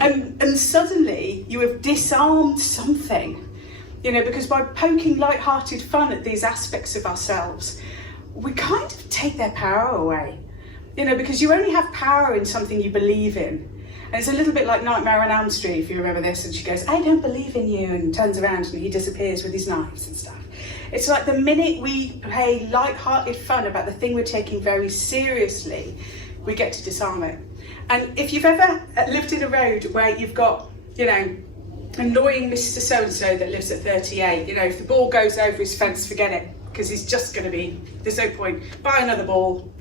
and suddenly you have disarmed something, you know, because by poking light-hearted fun at these aspects of ourselves, we kind of take their power away, you know, because you only have power in something you believe in. And it's a little bit like Nightmare on Elm Street, if you remember this, and she goes, I don't believe in you, and turns around and he disappears with his knives and stuff. It's like the minute we play light-hearted fun about the thing we're taking very seriously, we get to disarm it. And if you've ever lived in a road where you've got, you know, annoying Mr. So-and-so that lives at 38, you know, if the ball goes over his fence, forget it, because he's just going to be, there's no point, buy another ball,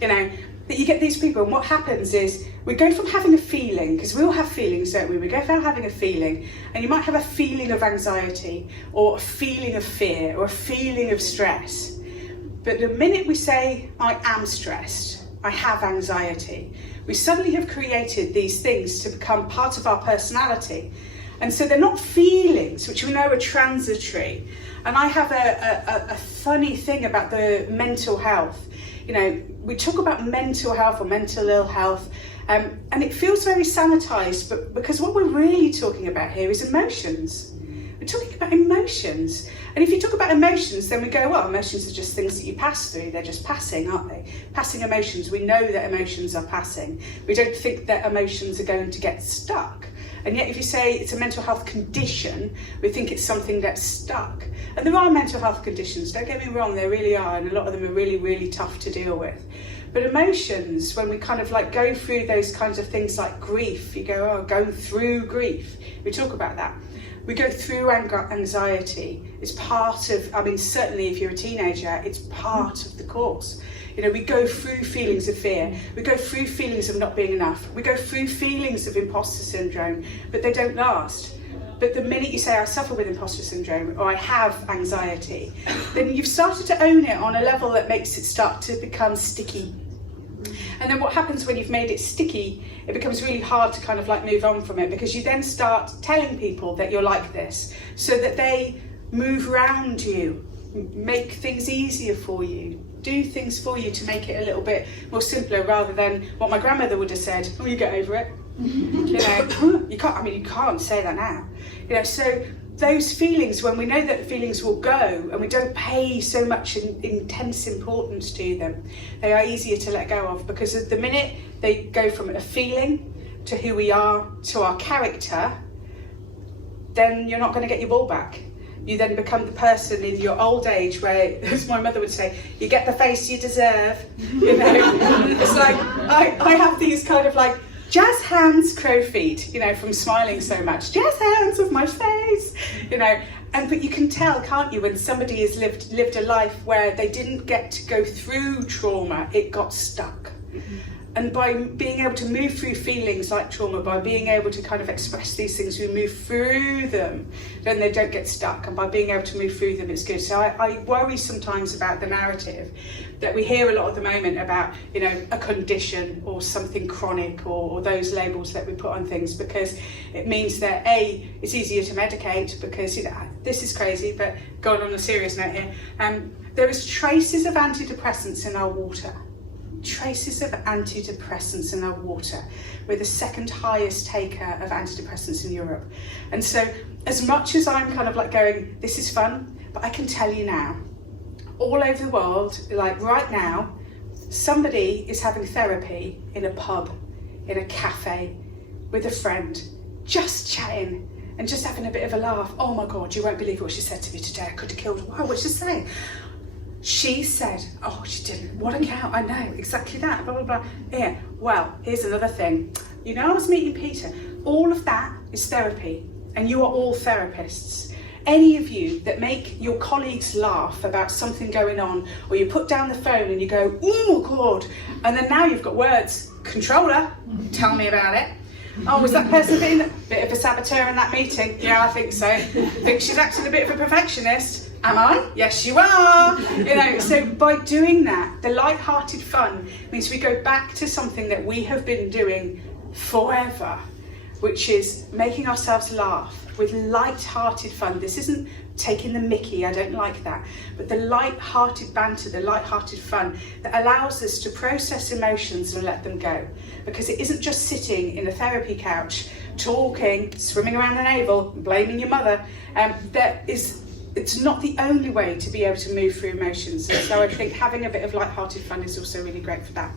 you know. But you get these people, and what happens is we go from having a feeling, because we all have feelings, don't we? We go from having a feeling, and you might have a feeling of anxiety, or a feeling of fear, or a feeling of stress. But the minute we say, I am stressed, I have anxiety, we suddenly have created these things to become part of our personality. And so they're not feelings, which we know are transitory. And I have a funny thing about the mental health. You know, we talk about mental health or mental ill health, and it feels very sanitized, but because what we're really talking about here is emotions. We're talking about emotions. And if you talk about emotions, then we go, well, emotions are just things that you pass through. They're just passing, aren't they? Passing emotions. We know that emotions are passing. We don't think that emotions are going to get stuck. And yet if you say it's a mental health condition, we think it's something that's stuck. And there are mental health conditions, don't get me wrong, there really are, and a lot of them are really, really tough to deal with. But emotions, when we kind of like go through those kinds of things like grief, you go, oh, going through grief, we talk about that. We go through anxiety. It's part of, I mean, certainly if you're a teenager, it's part of the course. You know, we go through feelings of fear. We go through feelings of not being enough. We go through feelings of imposter syndrome, but they don't last. But the minute you say, I suffer with imposter syndrome, or I have anxiety, then you've started to own it on a level that makes it start to become sticky. And then what happens when you've made it sticky, it becomes really hard to kind of like move on from it, because you then start telling people that you're like this, so that they move around you, make things easier for you, do things for you to make it a little bit more simpler, rather than what my grandmother would have said, oh, you get over it. You know, you can't say that now. You know, so those feelings, when we know that feelings will go and we don't pay so much intense importance to them, they are easier to let go of, because at the minute they go from a feeling to who we are to our character, then you're not going to get your ball back. You then become the person in your old age where, as my mother would say, you get the face you deserve. You know, it's like I have these kind of like jazz hands, crow feet, you know, from smiling so much. Jazz hands of my face, you know. But you can tell, can't you, when somebody has lived a life where they didn't get to go through trauma, it got stuck. And by being able to move through feelings like trauma, by being able to kind of express these things, we move through them, then they don't get stuck. And by being able to move through them, it's good. So I worry sometimes about the narrative that we hear a lot at the moment about, you know, a condition or something chronic, or those labels that we put on things, because it means that A, it's easier to medicate, because, you know, this is crazy, but going on a serious note here, there is traces of antidepressants in our water. Traces of antidepressants in our water. We're the second highest taker of antidepressants in Europe. And so as much as I'm kind of like going, this is fun, but I can tell you now, all over the world, like right now, somebody is having therapy in a pub, in a cafe, with a friend, just chatting and just having a bit of a laugh. Oh my God, you won't believe what she said to me today. I could have killed her. Wow, what's she saying? She said, oh, she didn't. What a cow. I know, exactly that, blah, blah, blah. Yeah, well, here's another thing. You know, I was meeting Peter. All of that is therapy, and you are all therapists. Any of you that make your colleagues laugh about something going on, or you put down the phone and you go, oh God, and then now you've got words, controller, tell me about it. Oh, was that person being a bit of a saboteur in that meeting? Yeah, I think so. I think she's acting a bit of a perfectionist. Am I? Yes, you are. You know, so by doing that, the light-hearted fun means we go back to something that we have been doing forever. which is making ourselves laugh with light-hearted fun. This isn't taking the mickey, I don't like that, but the light-hearted banter, the light-hearted fun that allows us to process emotions and let them go. Because it isn't just sitting in a therapy couch, talking, swimming around the navel, blaming your mother. It's not the only way to be able to move through emotions. And so I think having a bit of light-hearted fun is also really great for that.